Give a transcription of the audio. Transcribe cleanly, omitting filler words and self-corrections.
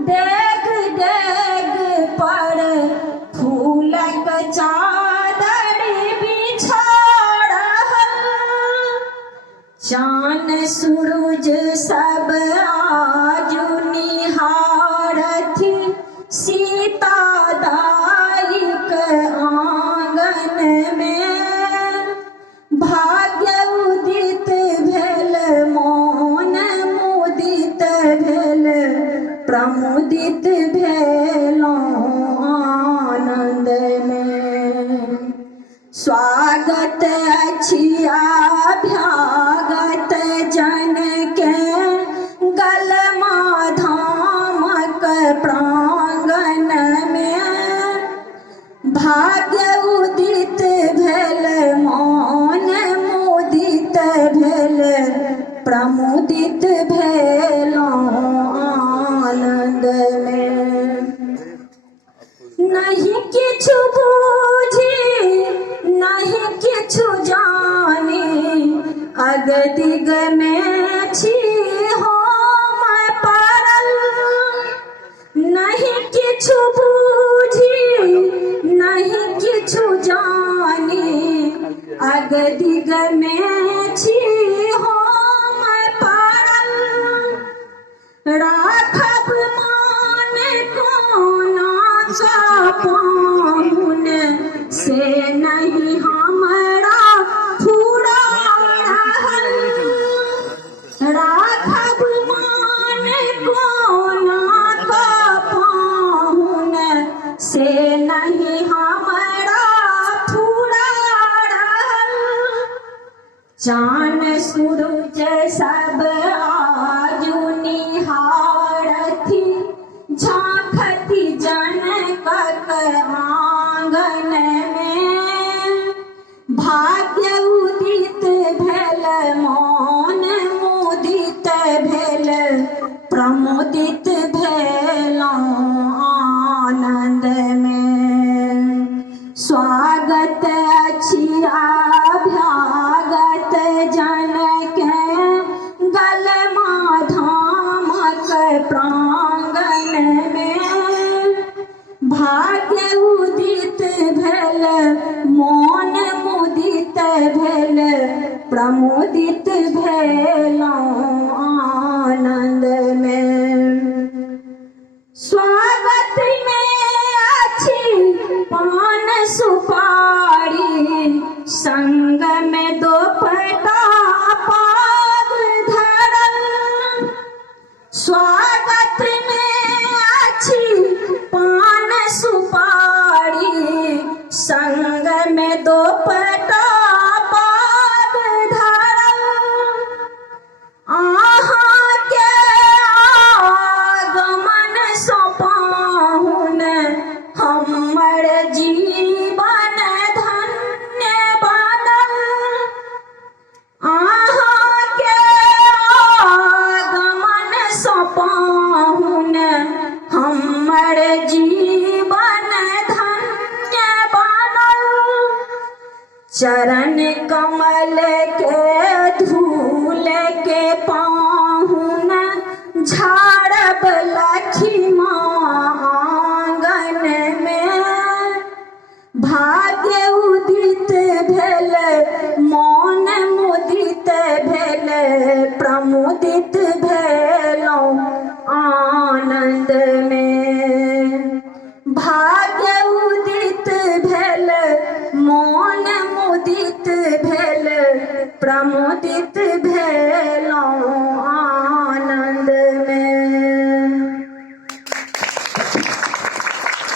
डेग डेग पर फूलक चादर बिछाड़ल। चान सूरज सब आजु निहारथि सीता दायिक आंगन में। भाग्य उदित भेल मौन मुदित भेल प्रमुदित भेलौं आनंद में। स्वागत अछि अभ्यागत जन के गलमा धामक प्रांगण में। भाग्य उदित भेल मौन मुदित भेल प्रमुदित भेलौं आनंद में। नहीं किछु बूझी नहीं किछु जानी अगदिग में छी हम पड़ल। नहीं किछु बूझी नहीं किछु जानी अगदिग में छी हम पड़ल। राखब मान कोना सा पाहुन से नहीं हमरा फूड़ा रहल। राखब मान कोना का पाहुन से नहीं हमरा फूड़ा रहल। चान सूरज सब आजु निहारथि झांकथि जनकक आंगन में। भाग्य उदित भेल मौन मुदित भेल प्रमुदित भेलौं आनंद में। स्वागत अछि अभ्यागत जन के गलमा धामक प्रांगण में। भाग्य उदित भेल मौन मुदित भेल प्रमुदित भेलौं आनंद में। स्वागत में अछि पान सुपारी संग में दोपटा पाग धरल। स्वागत में अछि पान सुपारी संग में दोपटा पाग धरल। आहाँ के आगमन सो पाहुन हमर जीवन धन्य बनल। आहाँ के आगमन सो पाहुन हमर जीवन धन्य बनल। चरण कमल के धूल के पाहुन झाड़ब लक्ष्मी आंगन में। भाग्य उदित भेल मौन मुदित भेल प्रमुदित भेलौं आनंद में। भाग्य उदित भेल मौन मुदित भेल प्रमुदित भेलौं